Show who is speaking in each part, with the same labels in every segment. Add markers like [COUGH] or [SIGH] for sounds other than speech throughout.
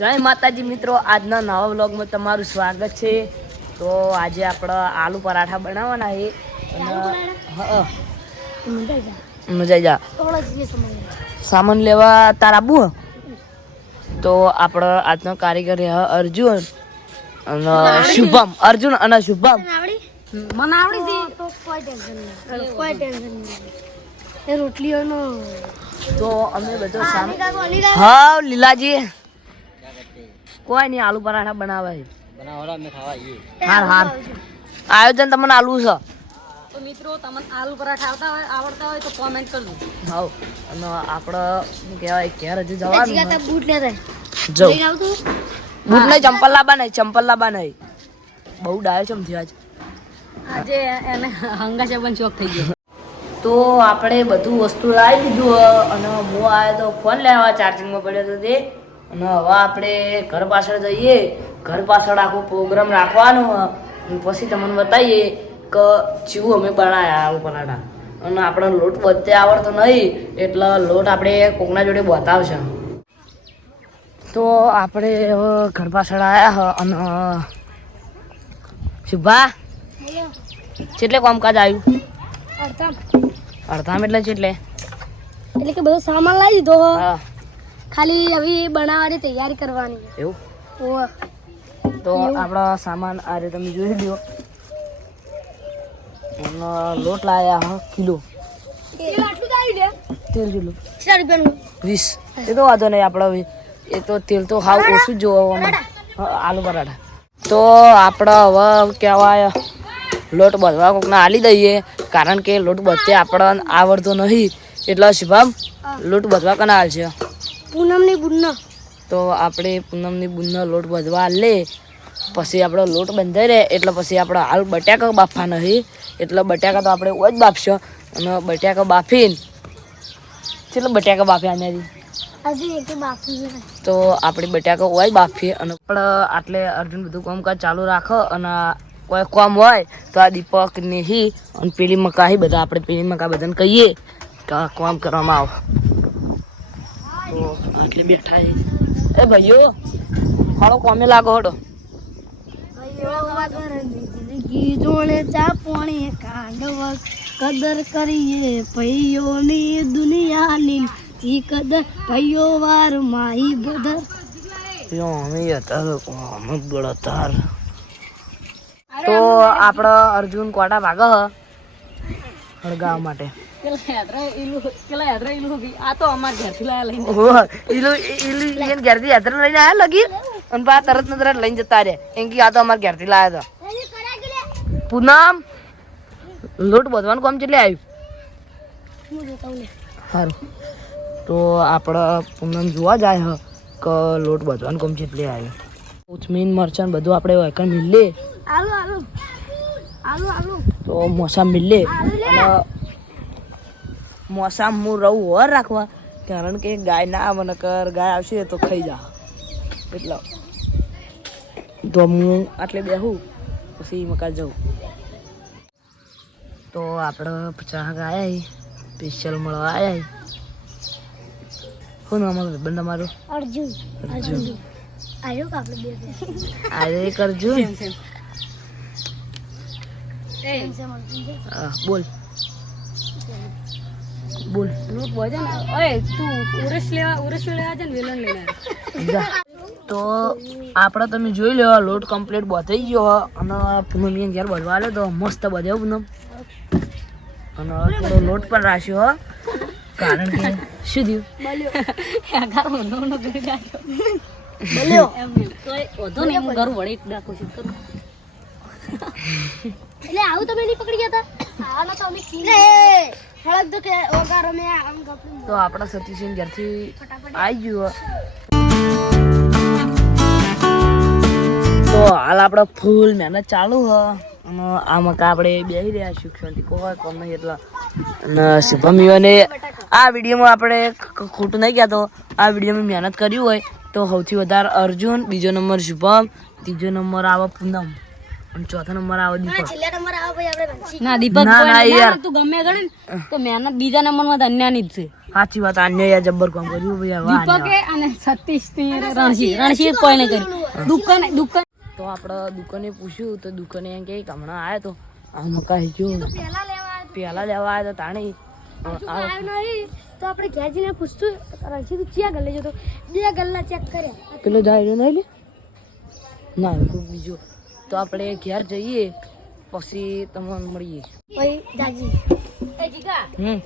Speaker 1: જય માતાજી મિત્રો આજના નવા વ્લોગમાં તમારું સ્વાગત છે. તો આજે આપણે આલુ પરાઠા બનાવવાના છે. મજા જા. સામાન લેવા તાર આબુ? તો આપણો આજનો કારીગર અર્જુન. અને શુભમ. અર્જુન અને શુભમ.
Speaker 2: મને આવડી હતી તો કોઈ ટેન્શન નહીં. કોઈ ટેન્શન નહીં. એ રોટલીઓનો
Speaker 1: તો અમે બધો હા લીલાજી. કોઈ નહીં આલુ પરાઠા બનાવે હાર હાર આયોજન તમને આલુ છે.
Speaker 2: તો મિત્રો તમને આલુ પરાઠા આવતા હોય આવડતા હોય તો કોમેન્ટ કરજો
Speaker 1: અને આપણે કહેવાય ઘેર હજુ જવાનું છે.
Speaker 2: બૂટ લેતા
Speaker 1: જવું
Speaker 2: આવતું
Speaker 1: બૂટ નહીં ચંપલ લાબા નહીં ચંપલ લાબા નહીં બહુ ડાયો ચમ થયો આજ.
Speaker 2: આજે એને હંગાશે પણ શોખ થઈ ગયો.
Speaker 1: તો આપણે બધું વસ્તુ લાવી દીધું અને હું આવ્યો તો ફોન લેવા ચાર્જિંગમાં પડ્યો હતો તે. અને હવે આપણે ઘર પાછળ જઈએ ઘર પાછળ આખો પ્રોગ્રામ રાખવાનો હે. પછી તમને બતાવીએ કે જેવું અમે બનાવ્યા આવું પરાઠા અને આપણો લોટ બધે આવડતો નહીં એટલે લોટ આપણે કોકના જોડે બતાવશે. તો આપણે હવે ઘર પાછળ આવ્યા હ અને શુભા કેટલે કામકાજ આવ્યું?
Speaker 2: અડધા
Speaker 1: અડધામ એટલે કેટલે?
Speaker 2: એટલે કે બધો સામાન લાવી દીધો હો. ખાલી હવે બનાવવાની તૈયારી કરવાની
Speaker 1: એવું?
Speaker 2: ઓહ.
Speaker 1: તો આપણો સામાન આ રીતે તમે જોઈ લ્યો. અને લોટ લાયા હા કિલો. તેલ કિલો વીસ. એ તો વાંધો નહીં આપણે એ તો તેલ તો હાવ ઓછું જોવામાં આલુ પરાઠા તો આપણે હવે કહેવાય લોટ બધવા કોકને આલી દઈએ કારણ કે લોટ બધે આપણને આવડતો નહીં. એટલે શુભમ લોટ બધવા કને હાલશે
Speaker 2: પૂનમની બુન્ના.
Speaker 1: તો આપણે પૂનમની બુન્ના લોટ બધવા લે પછી આપણો લોટ બંધાઈ રહે એટલે પછી આપણે હાલ બટાકા બાફવા નહીં. એટલે બટાકા તો આપણે ઓજ બાફશો. અને બટાકા બાફીને કેટલા બટાકા બાફ્યા આનાથી તો આપણે બટાકા ઓજ બાફીએ અને પણ આટલે અર્જુન બધું કામકાજ ચાલુ રાખો અને કોઈ કામ હોય તો આ દીપક નેહી અને પેલી મકાહી બધા આપણે પેલી મકા બધાને કહીએ કે કામ કરવામાં આવો. તો આટલે બેઠા એ ભાઈઓ હાલો કોમે લાગો હડો.
Speaker 2: જિંદગી જોડે ચા કાંડવ કદર કરીએ. ભાઈઓની દુનિયાની ઈ કદર ભાઈઓ વાર માઈ બદર.
Speaker 1: યો અમે હતા અમે બળતાર તો આપણો અર્જુન કોટા ભાગ હળગાવવા માટે.
Speaker 2: લઈને.
Speaker 1: ઓહો, ઈલું ઈલું ઈયન ઘેરથી યાત્રા લઈને આયા લગી? અને પા તરત ને તરત લઈને જતા રે એમ કે આ તો અમારા ઘેરથી લાયા હતા. પૂનમ લોટ બધવાનું કામ કેટલે આવ્યું
Speaker 2: હું જોતા હું
Speaker 1: સારું તો આપણે પૂનમ જોવા જાય હ કે લોટ બધવાનું કામ કેટલે આવ્યું ઉચમીન મરચાં બધું આપણે વેકણ મિલે?
Speaker 2: આલુ આલુ. આલુ આલુ.
Speaker 1: તો મોસા મિલે? અને મોસા હું રહું હોર રાખવા. કારણ કે ગાય ના આવે નકર ગાય આવશે તો ખાઈ જા. એટલે તો હું આટલે બેહું પછી મકા જાઉં. તો આપણે ચા ગાય સ્પેશિયલ મળવા આવ્યા શું નામ બંધ તમારું
Speaker 2: અર્જુન.
Speaker 1: અર્જુન.
Speaker 2: આપણે બે સેમ અર્જુન
Speaker 1: બોલ. બોલ.
Speaker 2: લૂટ બોજે ને ઓય તું ઉરસ લેવા ઉરસ લેવા છે ને વેલણ લઈને.
Speaker 1: તો આપણે તમે જોઈ લો લોટ કમ્પ્લીટ બધાઈ ગયો અને પૂનમ ઘેર બધવા આવ્યો તો મસ્ત બધે પૂનમ અને થોડો લોટ પણ રાખ્યો હ. કારણ કે શું થયું.
Speaker 2: એટલે આવું તમે નહીં પકડી ગયા હતા? આનો તો અમે તો
Speaker 1: તો આપણા સતીશભાઈ ઘરથી આવી ગયું તો હાલ આપણે ફૂલ મહેનત ચાલુ હ. અને આ મકા આપણે બેસી રહ્યા શાંતિ કોઈ કોમ નહીં એટલે. અને શુભમીઓને આ વિડીયોમાં આપણે ખોટું નહીં કહેતો. આ વિડીયોમાં મહેનત કર્યું હોય તો સૌથી વધારે અર્જુન બીજો નંબર શુભમ ત્રીજો નંબર આવે પૂનમ. અને ચોથા નંબર આવે દીપક.
Speaker 2: છેલ્લા નંબર આવે ભાઈ આપણે
Speaker 3: ના દીપક
Speaker 1: ના, ના, યાર.
Speaker 3: તું ગમે ગણે ને તો મહેનત બીજા નંબરમાં અન્યા ની જ છે.
Speaker 1: સાચી વાત અન્ય યાર જબ્બર કામ કર્યું ભાઈ આને.
Speaker 3: દીપકે અને સતીશની રણજી રણજી કોઈ કર્યું? દુકાન દુકાન
Speaker 1: તો આપણે દુકાને પૂછ્યું તો દુકાને એમ કે હમણાં આવ્યા તો આ મકાઈ જો.
Speaker 2: પહેલા લેવા
Speaker 1: પેલા લેવા આવ્યા તો તાણી.
Speaker 2: તો આવ્યો નહીં તો આપણે ઘેર જઈને પૂછતું રણજી તું ચિયા ગલ્લે જતો બે ગલ્લા ચેક કર્યા.
Speaker 1: પેલો જાય નહીં ના કોઈ બીજો. તો આપણે ઘેર જઈએ પછી તમને મળીએ
Speaker 2: भाई दादी
Speaker 1: હમ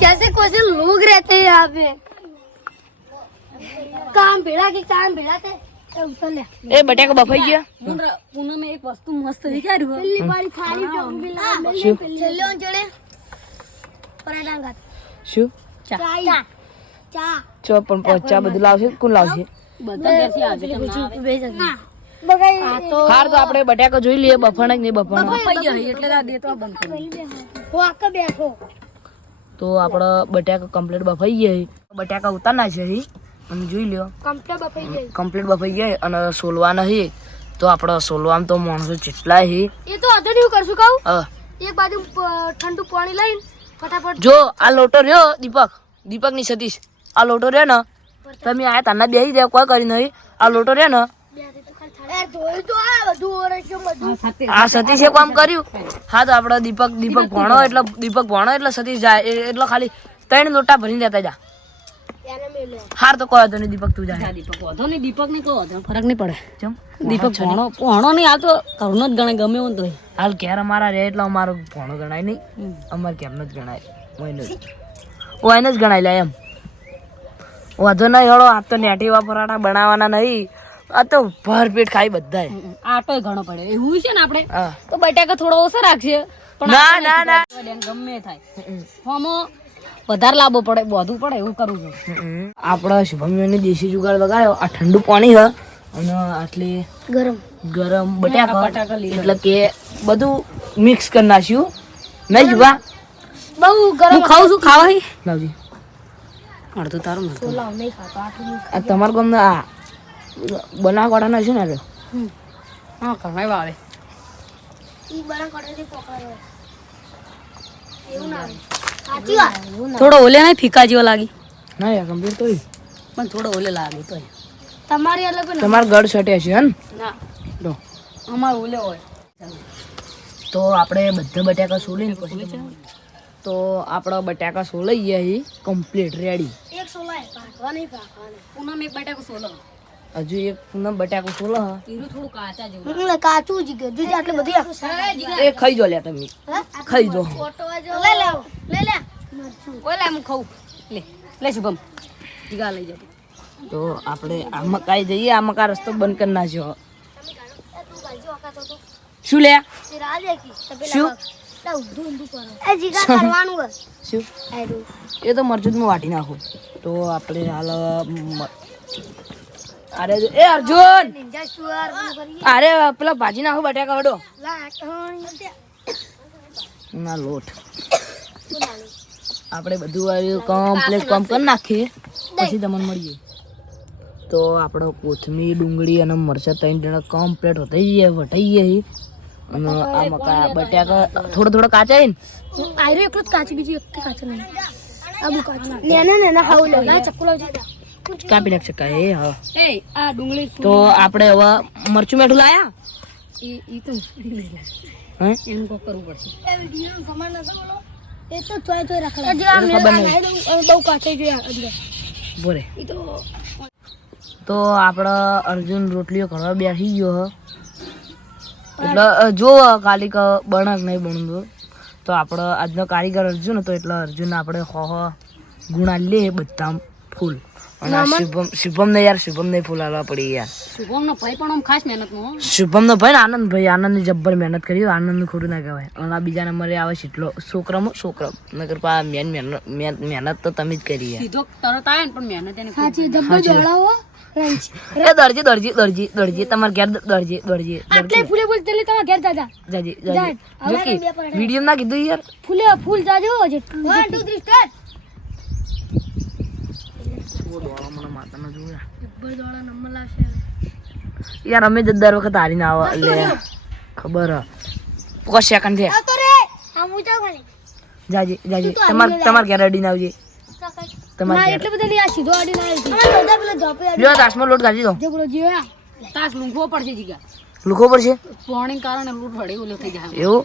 Speaker 2: कैसे कैसे लोग रहते हैं यहाँ पे काम भेड़ा के काम भेड़ा थे ए, उतर ले
Speaker 1: એ બટાકા બફાઈ ગયા
Speaker 3: પૂનમ એક વસ્તુ મસ્ત વિચાર્યું
Speaker 2: पहली बारी थाली चौक भी लगा
Speaker 1: શું
Speaker 2: चले on चले पराठा खा
Speaker 1: શું
Speaker 2: चाय चा
Speaker 1: ચો પણ પચ્ચા બધું લાવશે કોણ લાવશે
Speaker 3: બધા ઘેરથી આવજો કેમ ના આવે?
Speaker 1: હાર તો આપણે બટાકા જોઈ લઈએ બફાણ જ નહીં બફાણ
Speaker 3: તો
Speaker 1: આપણે બટાકા કમ્પ્લીટ બફાઈ ગયા બટાકા ઉતારના છે અને જોઈ લ્યો. કમ્પ્લીટ બફાઈ ગયા અને સોલવા નહીં તો આપણે સોલવામાં તો માણસો જેટલા
Speaker 2: હે. એ તો અધર
Speaker 1: કરશું
Speaker 2: કહું? એક બાજુ ઠંડુ પાણી લઈને ફટાફટ
Speaker 1: જો આ લોટો રહ્યો દીપક. દીપકની સતીશ. આ લોટો રહ્યો ને તમે આયા તાના બેહી દે કોઈ કરી નહીં. આ લોટો રહ્યો ને
Speaker 3: આ
Speaker 1: સતીશે. કામ કર્યું? હા તો આપડે દીપક દીપક ભણો એટલે દીપક ભણો એટલે સતીશ જાય. એટલે ખાલી ત્રણ લોટા ભરી દેતા જા. હાર તો કોઈ તો નહીં દીપક તું જાય.
Speaker 3: દીપક. વધો નહીં દીપક નહીં કોઈ વધો ફરક નહીં પડે.
Speaker 1: ચમ
Speaker 3: દીપક ભણો ભણો નહીં આ તો ઘરનો જ ગણે ગમે એવું તો
Speaker 1: હાલ ઘેર અમારા રહે એટલે અમારો ભણો ગણાય નહીં. અમારે ઘેરનો જ ગણાય. ઓઈને જ. ઓઈને જ ગણાય લે એમ. વાંધો નહીં હળો આ તો નેટીવા પરાઠા બનાવવાના નહીં. આ તો ભરપેટ ખાઈ બધાય.
Speaker 3: આટો ઘણો પડે. એવું છે ને આપણે? તો બટાકા થોડો ઓછો રાખશે પણ
Speaker 1: ના ના ના.
Speaker 3: ગમે થાય. આમાં વધારે લાંબો પડે બધું પડે એવું કરવું છું.
Speaker 1: હમ. આપણા શુભમની દેશી જુગાડ લગાવ્યો આ ઠંડુ પાણી હ. અને આટલી
Speaker 2: ગરમ.
Speaker 1: ગરમ બટાકા.
Speaker 3: બટાકા.
Speaker 1: એટલે કે બધું મિક્સ કરી નાખ્યું. નહીં જુગા
Speaker 2: બહુ ગરમ
Speaker 3: હું ખાઉં છું? ખાવા હી?
Speaker 1: લાવજી.
Speaker 3: અડધું તારું નથી
Speaker 2: લાવ નહીં ખાતો. આટલું
Speaker 1: આ તમારા ગામના આ બનાવવાળાના છે ને આ
Speaker 3: હા
Speaker 2: સાચી વાત.
Speaker 3: થોડો ઓલે નહીં ફીકા જેવો લાગી.
Speaker 1: ના યાર કમ્પ્લીટ તો
Speaker 3: પણ થોડો ઓલે લાગે તો
Speaker 2: તમારી અલગ ને.
Speaker 1: તમારે ગઢ છટે છે હે ને.
Speaker 3: અમાર ઓલે હોય.
Speaker 1: તો આપણે બધા બટાકા સોલીને પછી તો આપણા બટાકા સોલાઈ ગયા કમ્પ્લીટ રેડી.
Speaker 2: એક સોલાય પાકવા નહીં પાકવા
Speaker 3: પૂનમ એક બટાકો સોલો.
Speaker 1: હજુ એક પૂનમ બટાકો ખોલો હ.
Speaker 3: ઈરું થોડું કાચા જેવું
Speaker 2: કાચું જ ગયું. જીજા આટલી બધી
Speaker 1: એ ખાઈ જો લે તમે. ખાઈ જો.
Speaker 2: લે લે લે લે.
Speaker 3: ઓલે હું ખાઉં. લે લે શુભમ. જીગા લઈ જાય
Speaker 1: તો આપણે આ મકાઈ જઈએ આ મકા રસ્તો બંધ કરી નાખ્યો. શું લે શું
Speaker 2: એ તો મરજૂદમાં
Speaker 1: શું? એ તો મરચું વાટી નાખું. તો આપણે હાલ અરે એ અર્જુન. અરે પેલા ભાજી નાખો બટાકા વડો. ના લોટ. આપણે બધું આવ્યું કમ્પ્લીટ કામ કરી નાખીએ પછી તમને મળીએ. તો આપણો કોથમીર ડુંગળી અને મરચાં ત્રણ જણા કમ્પ્લીટ વટાઈ ગયા વટાઈ ગયા અને આ મકા બટાકા થોડો થોડો કાચા ને?
Speaker 2: આયરો એકલો જ કાચી બીજું એક કાચું નહીં. આ બહુ કાચું. નેના નેના હાઉ લે ચક્કુ લાવજે.
Speaker 1: કાપી નાખ શકાય એ હા.
Speaker 3: એ આ ડુંગળી
Speaker 1: તો આપણે હવે મરચું મેઠું લાયા?
Speaker 3: ઈ ઈ તો
Speaker 1: હે?
Speaker 3: એમ કો કરવું પડશે.
Speaker 2: એ તો તોય તોય રાખલા. હજી આ મેં આ બહુ કાચે જો અંદર.
Speaker 1: બોરે
Speaker 3: ઈ તો
Speaker 1: તો આપણે અર્જુન રોટલીઓ કરવા બેસી ગયો હ. એટલે જો કાલિક બણક નહીં બણું તો. આપણે આજનો કારીગર અર્જુન હતો એટલે અર્જુન આપણે હો હો ગુણા લે બધા ફૂલ. શુભમ શુભમ ને યાર શુભમ ને ફૂલ આલવા પડી યાર.
Speaker 3: શુભમ નો ભાઈ પણ આમ ખાસ મહેનત નો
Speaker 1: શુભમ નો ભાઈ આનંદ ભાઈ આનંદની જબ્બર મહેનત કરી આનંદનું ખોટું ના કહેવાય. અને આ બીજા નંબરે આવે છેટલો છોકરમ છોકરા નગર પા મેન મહેનત મહેનત તો તમે જ કરી યાર.
Speaker 3: સીધો તરત આવે ને પણ મહેનત એને
Speaker 2: સાચી જબ્બર જોડાવો
Speaker 1: એ દરજી દરજી દરજી દરજી તમારે ઘેર દરજી દરજી
Speaker 2: આટલે ફૂલે ફૂલ તેલે તમાર ઘેર જાજા.
Speaker 1: જાજી જાજી. વિડિયો ના કીધું યાર?
Speaker 2: ફૂલે ફૂલ જાજો 1 2 3 સ્ટાર્ટ
Speaker 1: મને માતાનો જોયા
Speaker 2: જબ્બર દોડા નંબર લાશે
Speaker 1: યાર અમે જ દર વખત હારીને ના એટલે ખબર પોચ સેકન્ડ થયા
Speaker 2: આવતો રે. હા હું જાઉં ખાલી.
Speaker 1: જાજે જાજે. તમાર તમાર ઘેર અડીને આવજે. તમાર
Speaker 2: એટલે બધા નહીં આ સીધો આડી આવી અમાર બધા પેલા જોપે
Speaker 1: લ્યો તાસમાં લોટ કાઢી દો.
Speaker 2: જે પેલો જીવા
Speaker 3: તાસ પડશે જીગા.
Speaker 1: પડશે
Speaker 3: પાણી કારણે લોટ વડે ઓલો થઈ જાય
Speaker 1: એવું?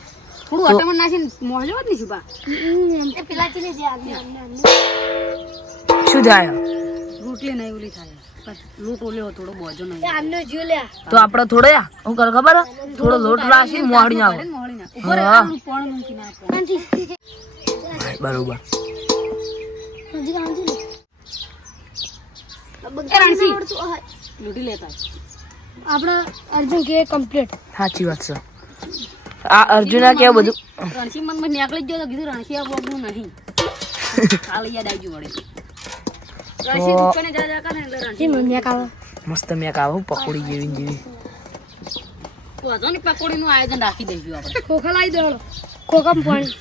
Speaker 3: થોડું અટામણ નાખીને મોહલ્યો જ નહીં છુપા
Speaker 2: પેલા ચીલે જે આગળ અમને અમને
Speaker 1: શું થાય?
Speaker 3: રોટલી નહીં ઓલી થાય. ઓલ્યો થોડો બોજો નહીં.
Speaker 1: તો આપણે થોડો હું કરો ખબર? થોડો લોટ નાખો. બરોબર.
Speaker 2: આપણે અર્જુન કે કમ્પ્લીટ
Speaker 1: સાચી વાત છે. આ અર્જુના કે બધું?
Speaker 3: રણસી મનમાં નીકળી જ ગયો તો કીધું રણસી આ બોગનું નહીં. [LAUGHS] કાલે યાદ આવી ગયું વડે કરે ને
Speaker 2: કાવ
Speaker 1: મસ્ત મેક આવો પકોડી જેવી જેવી
Speaker 3: વાંધો નહીં પકોડીનું આયોજન રાખી દઈશું આપણે
Speaker 2: ખોખા લાવી દેવાનો ખોખામાં પાણી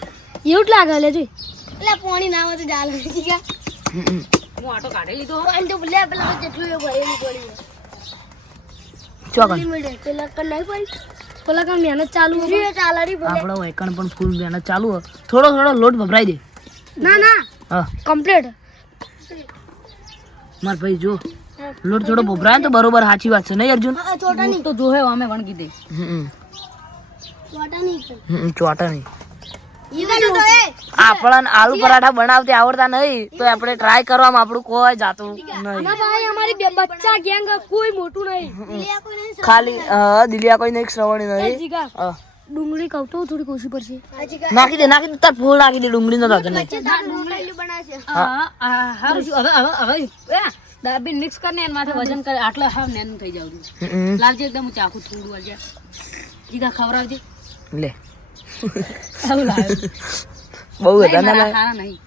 Speaker 2: એવું જ લાગે લે જોઈ એટલે પાણી ના આવે તો ચાલે.
Speaker 3: હું આટો કાઢી લીધો
Speaker 2: પાણી તો ભલે પેલા જેટલું એ ભરેલું પડી
Speaker 1: ચોકન
Speaker 2: પેલા કણ નહીં પડી પેલા કામ મહેનત ચાલુ હોય ચાલે રી
Speaker 1: આપણો વેકણ પણ ફૂલ મહેનત ચાલુ. થોડો થોડો લોટ ભભરાઈ દે
Speaker 2: ના ના
Speaker 1: હા
Speaker 2: કમ્પ્લીટ
Speaker 1: માર ભાઈ જો. લોટ થોડો ભભરાય ને તો બરોબર સાચી વાત છે નહીં અર્જુન?
Speaker 3: તો જોહે અમે વણગી
Speaker 1: હમ ચોટા નહીં
Speaker 2: ઈ
Speaker 1: આપણને આલુ પરાઠા બનાવતી આવડતા નહીં તો આપણે ટ્રાય કરવામાં આપણું કોઈ જાતું નહીં.
Speaker 2: ભાઈ અમારી બે બચ્ચા ગેંગ કોઈ મોટું નહીં.
Speaker 1: ખાલી દિલિયા કોઈ નહીં શ્રવણી નહીં.
Speaker 2: ડુંગળી કહું થોડી કોશી પડશે.
Speaker 1: નાખી દે નાખી દે તાર ફૂલ નાખી દે ડુંગળી નો નહીં.
Speaker 3: હા. હા હવે હવે હવે એ, મિક્સ કરીને એના માથે વજન કરે આટલા હા નેનું થઈ જાવ. લાવજે એકદમ ચાકુ થોડું વાલજે જીગા ખવરાવજે
Speaker 1: લે. બહુ હતા ને
Speaker 3: સારા નહીં.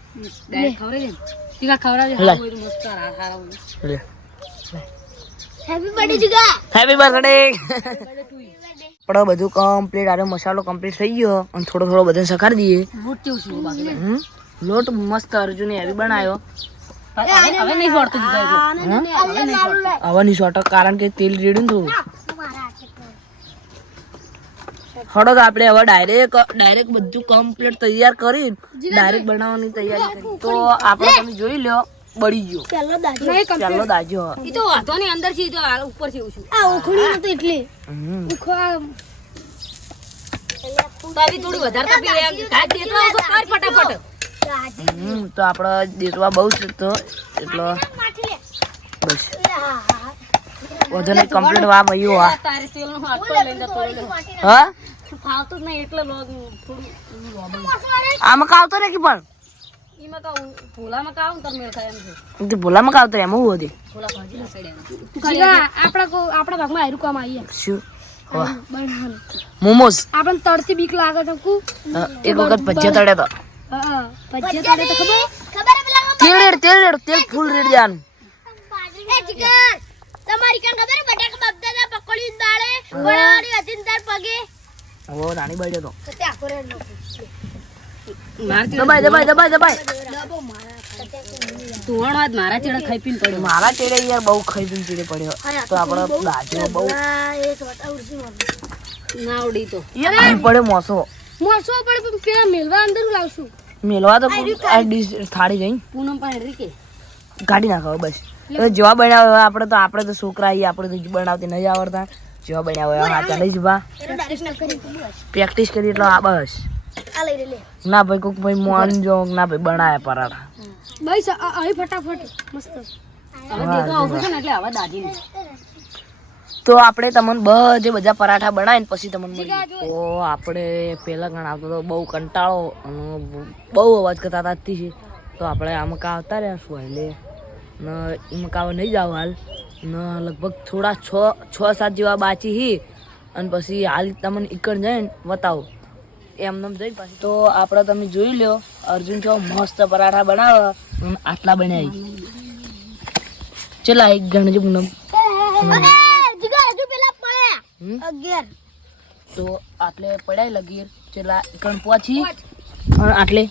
Speaker 3: ડાયરેક્ટ ખવડાવજે ને. જીગા ખવરાવજે
Speaker 1: હા
Speaker 3: હારું મસ્ત હારા
Speaker 1: લે.
Speaker 2: Happy birthday Jiga.
Speaker 1: Happy birthday આપણો બધું કમ્પ્લીટ આરે મસાલો કમ્પ્લીટ થઈ ગયો અને થોડો થોડો બધો સખાડી દઈએ.
Speaker 3: લોટ છું બાકી
Speaker 1: હમ. લોટ મસ્ત અર્જુને એવી બનાવ્યો.
Speaker 3: હવે હવે નહીં જીગા એટલો.
Speaker 1: આવવાની સો કારણ કે તેલ રેડ્યું ને હડો તો આપણે હવે ડાયરેક્ટ ડાયરેક્ટ બધું કમ્પ્લીટ તૈયાર કરી ડાયરેક્ટ બનાવવાની તૈયારી કરી. તો આપણે તમે જોઈ લો બળી ગયો.
Speaker 2: ચાલો દાજો. નહીં
Speaker 1: ચાલો દાજો.
Speaker 3: ઈ તો વાતો ની અંદરથી તો ઉપરથી ઉછું
Speaker 2: આ ઉખડી નતો એટલે. ઉખવા
Speaker 3: તો થોડી વધારે તો રહ્યા કાંઈ દેતો આવશો કર ફટાફટ.
Speaker 1: હમ, તો આપણે દેતવા બહુ છે તો એટલો. બસ. વજન કમ્પ્લીટ વા મયું હા
Speaker 3: તારે તેલનો હાટકો લઈને જતો.
Speaker 1: હા?
Speaker 3: ફાવતું નહીં એટલે લોગ થોડું.
Speaker 1: આમાં કાવતો રે કે પણ.
Speaker 3: ભોલામાં કાં આવું ને તાર મેળ ખાય એમ
Speaker 1: હું હતી
Speaker 2: આપણા આપણા ભાગમાં આયરું કામ આવીએ
Speaker 1: શું? મોમોસ
Speaker 2: આપણને તળતી બીક લાગે તો કુ.
Speaker 1: હા, એક વખત ભજીયા તળ્યા તો.
Speaker 2: ભજીયા તળે તો ખબર? ખબર
Speaker 1: તેલ રેડ તેલ રેડ તેલ ફૂલ રેડ દેવાનું
Speaker 2: તમારી કાન ખબર બટાકા પકોડી દાળે પગે?
Speaker 1: હવે રાણી બાઈ
Speaker 2: તો. નો
Speaker 3: માર ચેડે
Speaker 1: દબાઈ દબાઈ દબાઈ દબાઈ
Speaker 3: મારા ચેડે ખાઈ પીને પડ્યો.
Speaker 1: મારા ચેડે યાર બહુ ખાઈ પીને ચેડે પડ્યો. તો આપણો દાજો બહુ
Speaker 2: એ છોટા ઉડસી માર.
Speaker 3: ના આવડી તો.
Speaker 1: યાર પડે મોસો.
Speaker 2: મોરસો પડે પણ પેલા મેલવા અંદર લાવશું.
Speaker 1: મેલવા તો આ ડીશ થાળી જઈ.
Speaker 3: પૂનમ પણ રીકે
Speaker 1: કાઢી નાખો બસ. હવે બન્યા બનાવ્યો હોય આપણે તો આપણે તો છોકરા આવીએ આપણે તો બનાવતી નહીં આવડતા. જેવા બન્યા હોય નહીં જ બા પ્રેક્ટિસ કરી એટલે આ બસ.
Speaker 2: આ લઈ લે
Speaker 1: ના ભાઈ કોઈક ભાઈ મોન જો ના ભાઈ બનાયા પરાઠા.
Speaker 2: ભાઈ અહીં ફટાફટ. મસ્ત.
Speaker 1: તો આપણે તમને બધે બધા પરાઠા બનાવીને પછી તમને ઓ તો આપણે પહેલા ગણ આવતો તો બહુ કંટાળો અને બહુ અવાજ કરતા હતા આજથી છે તો આપણે આમાં કા આવતા રહ્યા શું એટલે ને એમાં કાવ નહીં જાવ હાલ. ને લગભગ થોડા છ છ સાત જેવા બાચી હી. અને પછી હાલ તમને ઈકડ જઈને બતાવો. એમને જઈ પાછી. તો આપણે તમે જોઈ લો અર્જુન કેવો મસ્ત પરાઠા બનાવે આટલા બનાવી ચલા એક ગણજે પૂનમ
Speaker 2: જીગા હજુ પેલા પડ્યા
Speaker 1: તો આટલે પડાય લગીર ચલા એકણ પહોંચી આટલે.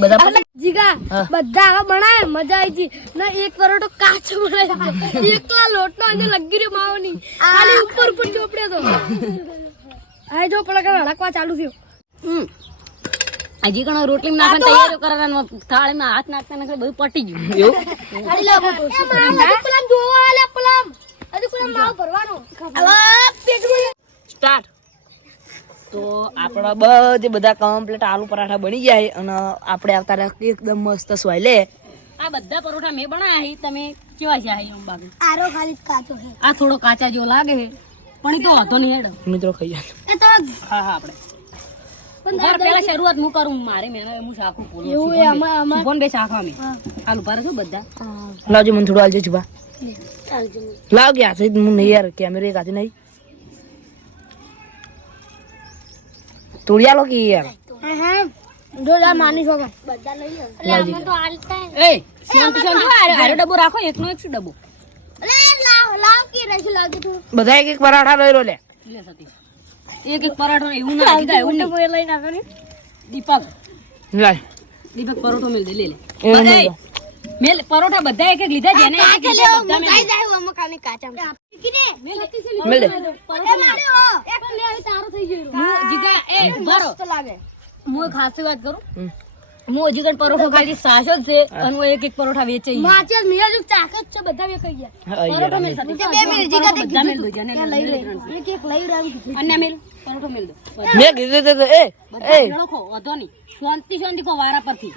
Speaker 1: બધા.
Speaker 2: જીગા બધા આવા મજા આવી ગઈ. ના એક પરોટો કાચો બનાવ્યો એકલા લોટ નો અંદર લગી રહ્યો માવો ની ખાલી ઉપર ઉપર ચોપડ્યો તો. આ જો પેલા હડકવા ચાલુ થયો.
Speaker 3: હમ. હજી કણો રોટલી નાખવાની તૈયારીઓ કરવાના થાળીમાં હાથ નાખતા નાખતા બધું પટી ગયું.
Speaker 1: એવું?
Speaker 2: ખાલી લાવો તો હજુ પેલા જોવા આલે પલમ હજી પેલા માવ ભરવાનો. અલા પેટમાં
Speaker 1: સ્ટાર્ટ. તો આપણા બધે બધા કમ્પ્લીટ આલુ પરાઠા બની ગયા છે અને આપણે આવતા એકદમ મસ્ત સ્વાય
Speaker 3: આ બધા પરોઠા મેં બનાવ્યા છે. તમે કેવા છે આ
Speaker 2: આરો ખાલી કાચો છે.
Speaker 3: આ થોડો કાચા જેવો લાગે છે. પણ એ તો વાંધો નહીં હેડ.
Speaker 1: મિત્રો ખાઈ જાય
Speaker 2: એ તો
Speaker 3: હા હા આપણે. પણ પહેલા શરૂઆત હું કરું મારે મેં હું શાખું બોલું
Speaker 2: એવું એ અમાર અમાર
Speaker 3: ફોન બે શાખા મે હાલ ઊભા રહેજો બધા.
Speaker 1: લાવજો મને થોડું આલજો છુપા લાવ ગયા છે હું નહીં યાર કેમેરો એક હાથે નહીં. તોડિયા લો કે યાર?
Speaker 2: હા હા. જો જા માની શકો. બધા લઈ લો એટલે અમે તો આલતા
Speaker 3: એ. શાંતિ શાંતિ. આરે આરે ડબ્બો રાખો એકનો એક શું ડબ્બો?
Speaker 1: બધા એક એક પરાઠા લઈ લો લે.
Speaker 3: એક એક પરાઠો એવું ના દીધા એવું નહીં.
Speaker 2: કોઈ લઈ ના.
Speaker 3: કરી દીપક.
Speaker 1: લાય.
Speaker 3: દીપક પરોઠો મેલ દે લે લે. મેલ પરોઠા બધા એક એક લીધા જેને એક એક લીધા બધા મેલ.
Speaker 2: જાય હું મકાને કાચા કીને
Speaker 1: મેલ દે.
Speaker 3: પરોઠા મેલ. દે.
Speaker 2: એક લે આવી તારો થઈ ગયો.
Speaker 3: હું જીગા એ બરો
Speaker 2: તો લાગે.
Speaker 3: હું ખાસી વાત કરું. હું હજી કણ પરોઠો ખાલી સાસ જ છે અને હું એક એક પરોઠા વેચે.
Speaker 2: માચે મિયા જો ચાક જ છે બધા વે કહી ગયા
Speaker 3: પરોઠો મેલ સતીશ.
Speaker 2: બે મિનિટ જી તે
Speaker 3: કીધું મેલ દો જેને
Speaker 2: લઈ લે એક એક લઈ રાવી
Speaker 3: અન્ય મેલ. પરોઠો મેલ દો.
Speaker 1: મેં કીધું તો એ એ.
Speaker 3: લખો વાંધો શાંતિ શાંતિ કો વારા પરથી.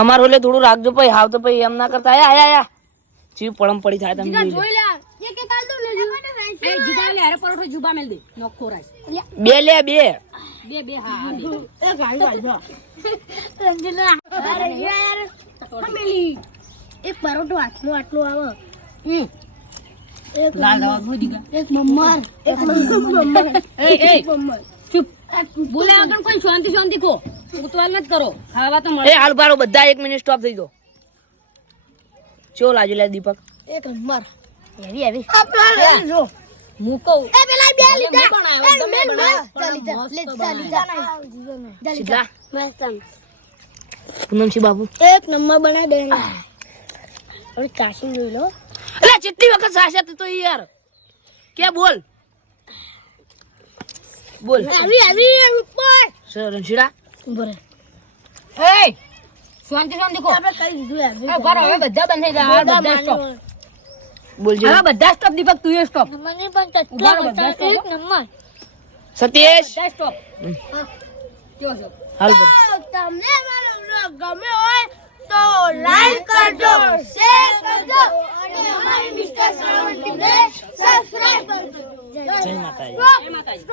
Speaker 1: અમાર ઓલે થોડું રાખજો ભાઈ હાવ તો પછી એમ ના કરતા. આયા આયા આયા. ચીવ પડમ પડી થાય તમને જોઈ લો.
Speaker 3: એ
Speaker 1: બે લે બે.
Speaker 3: બે બે હા હા
Speaker 2: એક આઈ આઈ રંજના. અરે યાર. ફેમિલી એક પરોઠો આટલું આટલું આવે. એક
Speaker 3: લાલ દવા ભૂજી ગયા
Speaker 2: એક મમ્મર. એક મમ્મર.
Speaker 3: એ એ.
Speaker 2: મમ્મર.
Speaker 3: ચૂપ. બોલે આગળ કોઈ શાંતિ શાંતિ ખો ઉતવાલ નથી કરો. ખાવા તો
Speaker 1: એ
Speaker 3: મળે
Speaker 1: હાલ પાડો બધા એક મિનિટ સ્ટોપ થઈ ગયો. ચો લાજુ લે દીપક?
Speaker 2: એક નંબર
Speaker 3: એવી એવી
Speaker 2: આપણા જો.
Speaker 3: કહું
Speaker 2: એ પેલા બે લીધા.
Speaker 3: પણ આવે, ગમે
Speaker 2: મેલ
Speaker 3: લીધા
Speaker 2: લીધા લીધા
Speaker 3: મસ્ત
Speaker 2: લે
Speaker 3: બનાવે.
Speaker 2: ચાલી જા.
Speaker 1: સીધા.
Speaker 2: મસ્ત
Speaker 1: પૂનમસી બાબુ.
Speaker 2: એક નંબર બનાવી દે હવે કાશી જોઈ લો.
Speaker 1: એટલે કેટલી વખત સાસા તો યાર. કે બોલ. બોલ.
Speaker 2: આવી આવી ઉપર.
Speaker 1: સર રણછીડા?
Speaker 2: બરે
Speaker 3: એ શાંતિ શાંતિ કો
Speaker 2: આપણે કરી દીધું
Speaker 3: એ ઊભા હવે બધા બંધ થઈ ગયા. બધા સ્ટોપ
Speaker 1: બોલજો.
Speaker 3: હા બધા સ્ટોપ દીપક તું એ સ્ટોપ
Speaker 2: મને પણ ઊભા
Speaker 3: બધા
Speaker 2: એક નંબર.
Speaker 1: સતીશ!
Speaker 3: બધા સ્ટોપ. કયો છો
Speaker 1: હાલ
Speaker 2: તમને મારો vlog ગમે હોય તો લાઈક કરજો શેર કરજો અને અમારી મિસ્ટર શ્રાવણ ટીમને સબસ્ક્રાઇબ કરજો.
Speaker 1: જય માતાજી.
Speaker 3: જય માતાજી.